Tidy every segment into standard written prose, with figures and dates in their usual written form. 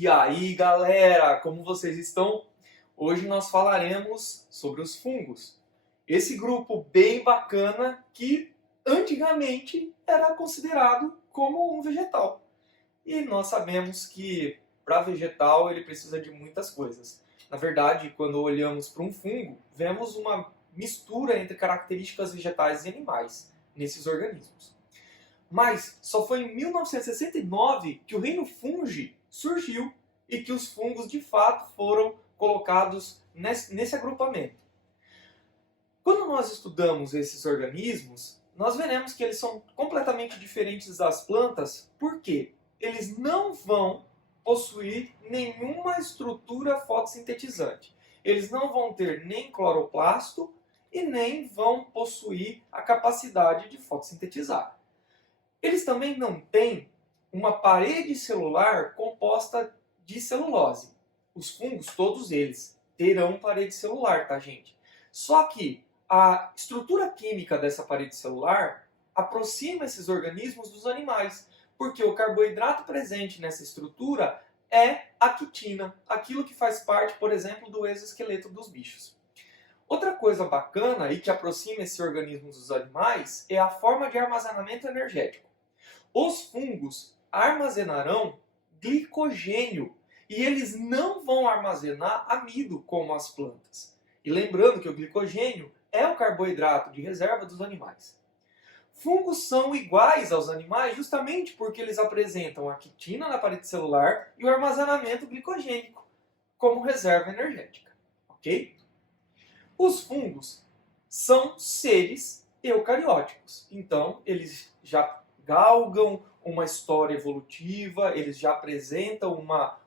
E aí, galera, como vocês estão? Hoje nós falaremos sobre os fungos. Esse grupo bem bacana que antigamente era considerado como um vegetal. E nós sabemos que para vegetal ele precisa de muitas coisas. Na verdade, quando olhamos para um fungo, vemos uma mistura entre características vegetais e animais nesses organismos. Mas só foi em 1969 que o reino fungi surgiu e que os fungos de fato foram colocados nesse agrupamento. Quando nós estudamos esses organismos, nós veremos que eles são completamente diferentes das plantas, porque eles não vão possuir nenhuma estrutura fotossintetizante. Eles não vão ter nem cloroplasto e nem vão possuir a capacidade de fotossintetizar. Eles também não têm uma parede celular composta de celulose. Os fungos, todos eles, terão parede celular, tá, gente? Só que a estrutura química dessa parede celular aproxima esses organismos dos animais, porque o carboidrato presente nessa estrutura é a quitina, aquilo que faz parte, por exemplo, do exoesqueleto dos bichos. Outra coisa bacana e que aproxima esse organismo dos animais é a forma de armazenamento energético. Os fungos armazenarão glicogênio e eles não vão armazenar amido como as plantas. E lembrando que o glicogênio é o carboidrato de reserva dos animais. Fungos são iguais aos animais justamente porque eles apresentam a quitina na parede celular e o armazenamento glicogênico como reserva energética, ok? Os fungos são seres eucarióticos, então eles já galgam uma história evolutiva, eles já apresentam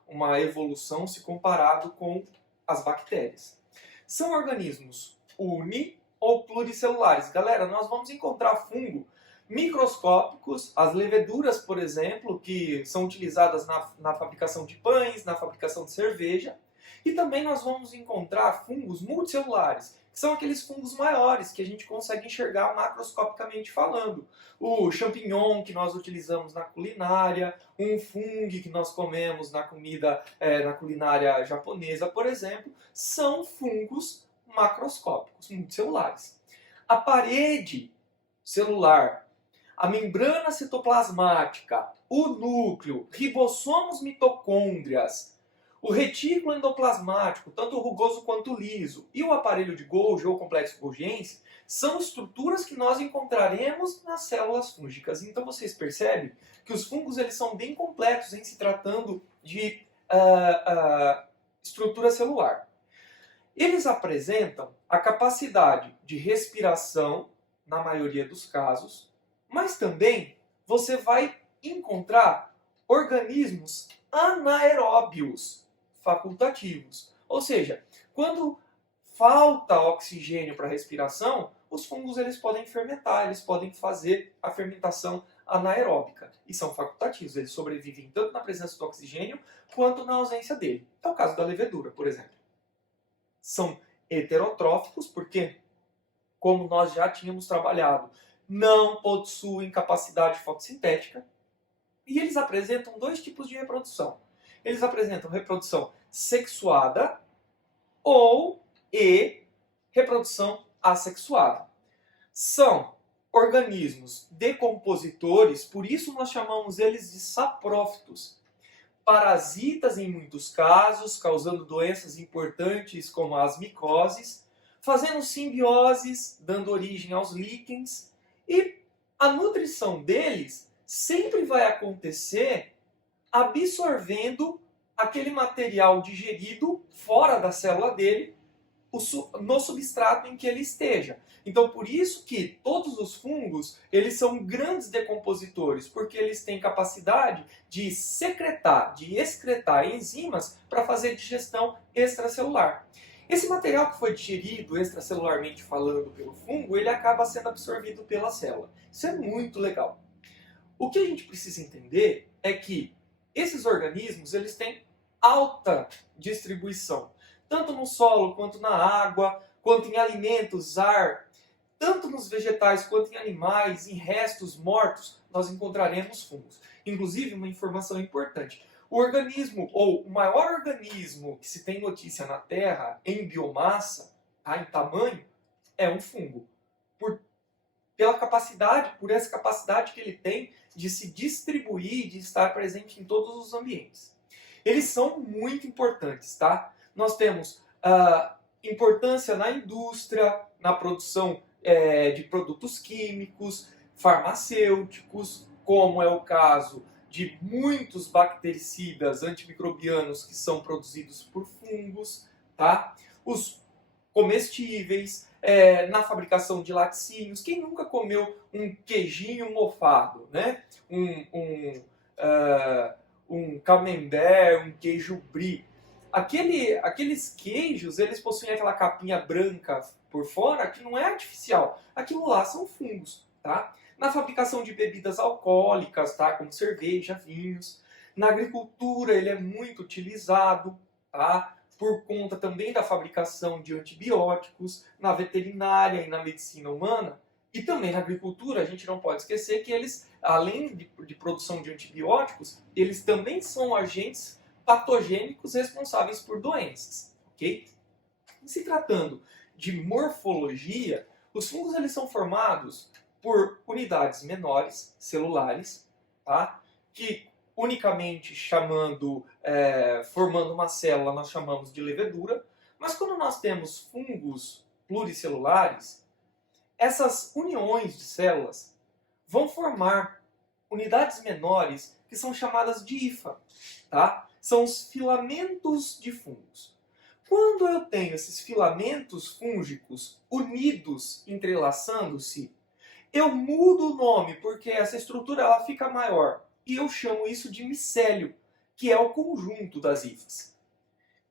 uma evolução se comparado com as bactérias. São organismos uni ou pluricelulares. Galera, nós vamos encontrar fungo microscópicos, as leveduras, por exemplo, que são utilizadas na fabricação de pães, na fabricação de cerveja. E também nós vamos encontrar fungos multicelulares, que são aqueles fungos maiores que a gente consegue enxergar macroscopicamente falando. O champignon que nós utilizamos na culinária, um fungo que nós comemos na comida, na culinária japonesa, por exemplo, são fungos macroscópicos, multicelulares. A parede celular, a membrana citoplasmática, o núcleo, ribossomos, mitocôndrias, o retículo endoplasmático, tanto rugoso quanto liso, e o aparelho de Golgi ou complexo golgiense são estruturas que nós encontraremos nas células fúngicas. Então vocês percebem que os fungos eles são bem completos em se tratando de estrutura celular. Eles apresentam a capacidade de respiração, na maioria dos casos, mas também você vai encontrar organismos anaeróbios facultativos. Ou seja, quando falta oxigênio para a respiração, os fungos eles podem fermentar, eles podem fazer a fermentação anaeróbica. E são facultativos, eles sobrevivem tanto na presença do oxigênio quanto na ausência dele. É o caso da levedura, por exemplo. São heterotróficos porque, como nós já tínhamos trabalhado, não possuem capacidade fotossintética e eles apresentam dois tipos de reprodução. Eles apresentam reprodução sexuada e reprodução assexuada. São organismos decompositores, por isso nós chamamos eles de saprófitos. Parasitas em muitos casos, causando doenças importantes como as micoses, fazendo simbioses, dando origem aos líquens, e a nutrição deles sempre vai acontecer absorvendo aquele material digerido fora da célula dele, no substrato em que ele esteja. Então, por isso que todos os fungos, eles são grandes decompositores, porque eles têm capacidade de secretar, de excretar enzimas para fazer digestão extracelular. Esse material que foi digerido extracelularmente falando pelo fungo, ele acaba sendo absorvido pela célula. Isso é muito legal. O que a gente precisa entender é que esses organismos, eles têm alta distribuição, tanto no solo, quanto na água, quanto em alimentos, ar, tanto nos vegetais quanto em animais, em restos mortos, nós encontraremos fungos. Inclusive, uma informação importante, O organismo, ou o maior organismo que se tem notícia na Terra em biomassa, tá, em tamanho, é um fungo. Por essa capacidade que ele tem de se distribuir, de estar presente em todos os ambientes. Eles são muito importantes, tá? Nós temos importância na indústria, na produção de produtos químicos, farmacêuticos, como é o caso de muitos bactericidas antimicrobianos que são produzidos por fungos, tá? Os comestíveis, na fabricação de laticínios. Quem nunca comeu um queijinho mofado, né? Um camembert, um queijo brie. Aqueles queijos, eles possuem aquela capinha branca por fora que não é artificial. Aquilo lá são fungos, tá? Na fabricação de bebidas alcoólicas, tá? Como cerveja, vinhos. Na agricultura ele é muito utilizado, tá? Por conta também da fabricação de antibióticos, na veterinária e na medicina humana. E também na agricultura, a gente não pode esquecer que eles, além de produção de antibióticos, eles também são agentes patogênicos responsáveis por doenças, ok? E se tratando de morfologia, os fungos eles são formados por unidades menores, celulares, tá? Que unicamente formando uma célula, nós chamamos de levedura. Mas quando nós temos fungos pluricelulares, essas uniões de células vão formar unidades menores que são chamadas de hifa, tá? São os filamentos de fungos. Quando eu tenho esses filamentos fúngicos unidos, entrelaçando-se, eu mudo o nome porque essa estrutura ela fica maior. E eu chamo isso de micélio, que é o conjunto das hifas.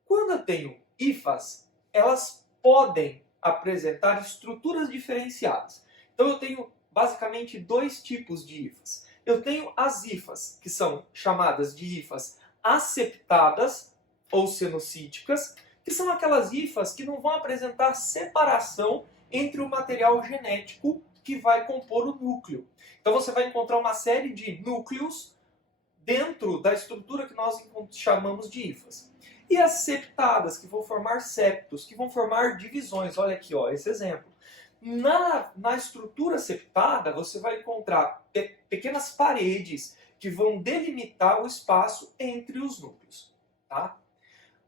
Quando eu tenho hifas, elas podem apresentar estruturas diferenciadas. Então eu tenho basicamente dois tipos de hifas. Eu tenho as hifas, que são chamadas de hifas aseptadas ou cenocíticas, que são aquelas hifas que não vão apresentar separação entre o material genético que vai compor o núcleo. Então você vai encontrar uma série de núcleos dentro da estrutura que nós chamamos de hifas. E as septadas, que vão formar septos, que vão formar divisões. Olha aqui, ó, esse exemplo. Na estrutura septada, você vai encontrar pequenas paredes que vão delimitar o espaço entre os núcleos. Tá?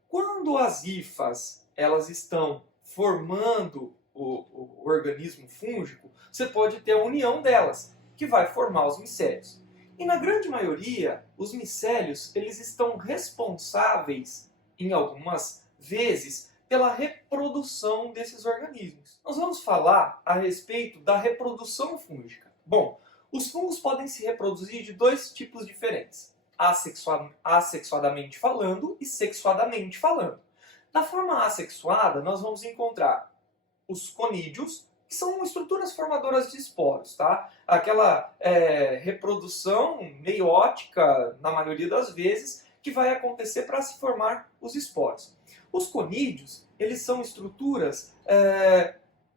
Quando as hifas elas estão formando o organismo fúngico, você pode ter a união delas, que vai formar os micélios. E na grande maioria, os micélios eles estão responsáveis, em algumas vezes, pela reprodução desses organismos. Nós vamos falar a respeito da reprodução fúngica. Bom, os fungos podem se reproduzir de dois tipos diferentes, assexuadamente falando e sexuadamente falando. Na forma assexuada, nós vamos encontrar os conídeos, que são estruturas formadoras de esporos, tá? Aquela reprodução meiótica, na maioria das vezes, que vai acontecer para se formar os esporos. Os conídeos, eles são estruturas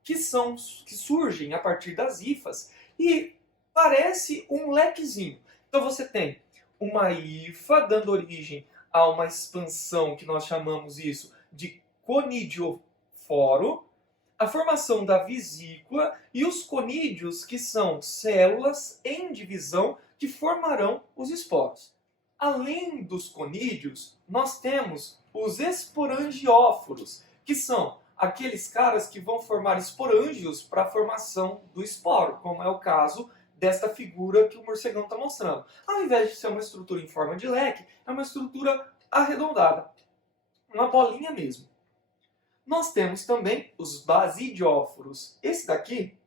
que surgem a partir das hifas e parece um lequezinho. Então você tem uma hifa dando origem a uma expansão que nós chamamos isso de conidioforo, a formação da vesícula e os conídeos, que são células em divisão que formarão os esporos. Além dos conídeos, nós temos os esporangióforos, que são aqueles caras que vão formar esporângios para a formação do esporo, como é o caso desta figura que o morcegão está mostrando. Ao invés de ser uma estrutura em forma de leque, é uma estrutura arredondada, uma bolinha mesmo. Nós temos também os basidióforos. Esse daqui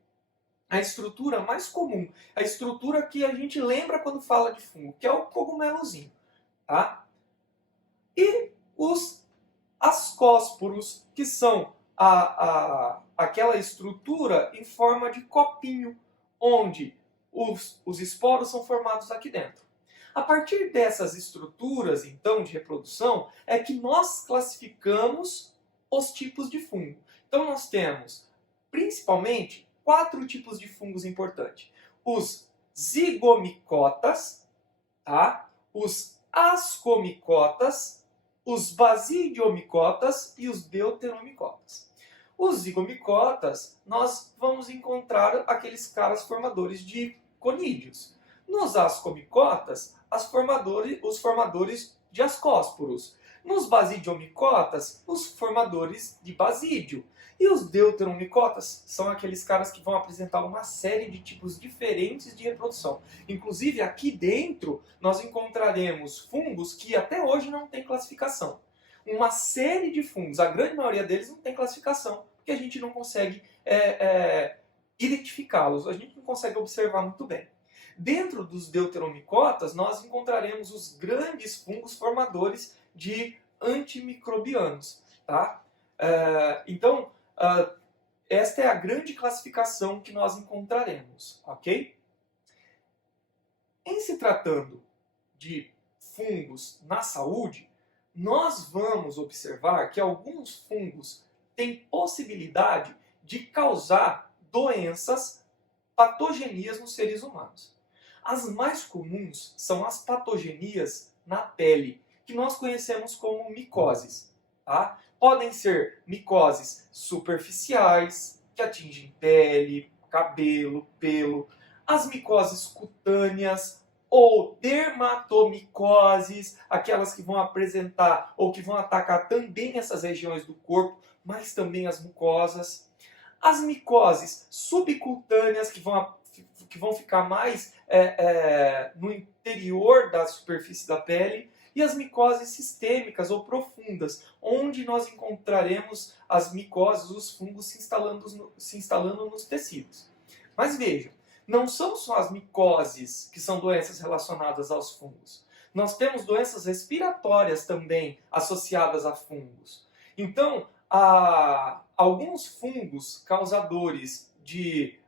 é a estrutura mais comum, a estrutura que a gente lembra quando fala de fungo, que é o cogumelozinho. Tá? E os ascósporos, que são aquela estrutura em forma de copinho, onde os esporos são formados aqui dentro. A partir dessas estruturas, então, de reprodução, é que nós classificamos os tipos de fungo. Então nós temos, principalmente, 4 tipos de fungos importantes. Os zigomicotas, tá? Os as comicotas, os basidiomicotas e os deuteromicotas. Os zigomicotas, nós vamos encontrar aqueles caras formadores de conídeos. Nos ascomicotas, os formadores de ascósporos. Nos basidiomicotas, os formadores de basídio. E os deuteromicotas são aqueles caras que vão apresentar uma série de tipos diferentes de reprodução. Inclusive, aqui dentro, nós encontraremos fungos que até hoje não têm classificação. Uma série de fungos, a grande maioria deles não tem classificação, porque a gente não consegue identificá-los, a gente não consegue observar muito bem. Dentro dos deuteromicotas, nós encontraremos os grandes fungos formadores de antimicrobianos. Tá? Então, esta é a grande classificação que nós encontraremos, ok? Em se tratando de fungos na saúde, nós vamos observar que alguns fungos têm possibilidade de causar doenças, patogenias nos seres humanos. As mais comuns são as patogenias na pele, que nós conhecemos como micoses. Tá? Podem ser micoses superficiais, que atingem pele, cabelo, pelo, as micoses cutâneas ou dermatomicoses, aquelas que vão apresentar ou que vão atacar também essas regiões do corpo, mas também as mucosas. As micoses subcutâneas, que vão ficar mais no interior da superfície da pele, e as micoses sistêmicas ou profundas, onde nós encontraremos as micoses, os fungos se instalando nos tecidos. Mas vejam, não são só as micoses que são doenças relacionadas aos fungos. Nós temos doenças respiratórias também associadas a fungos. Então, alguns fungos causadores de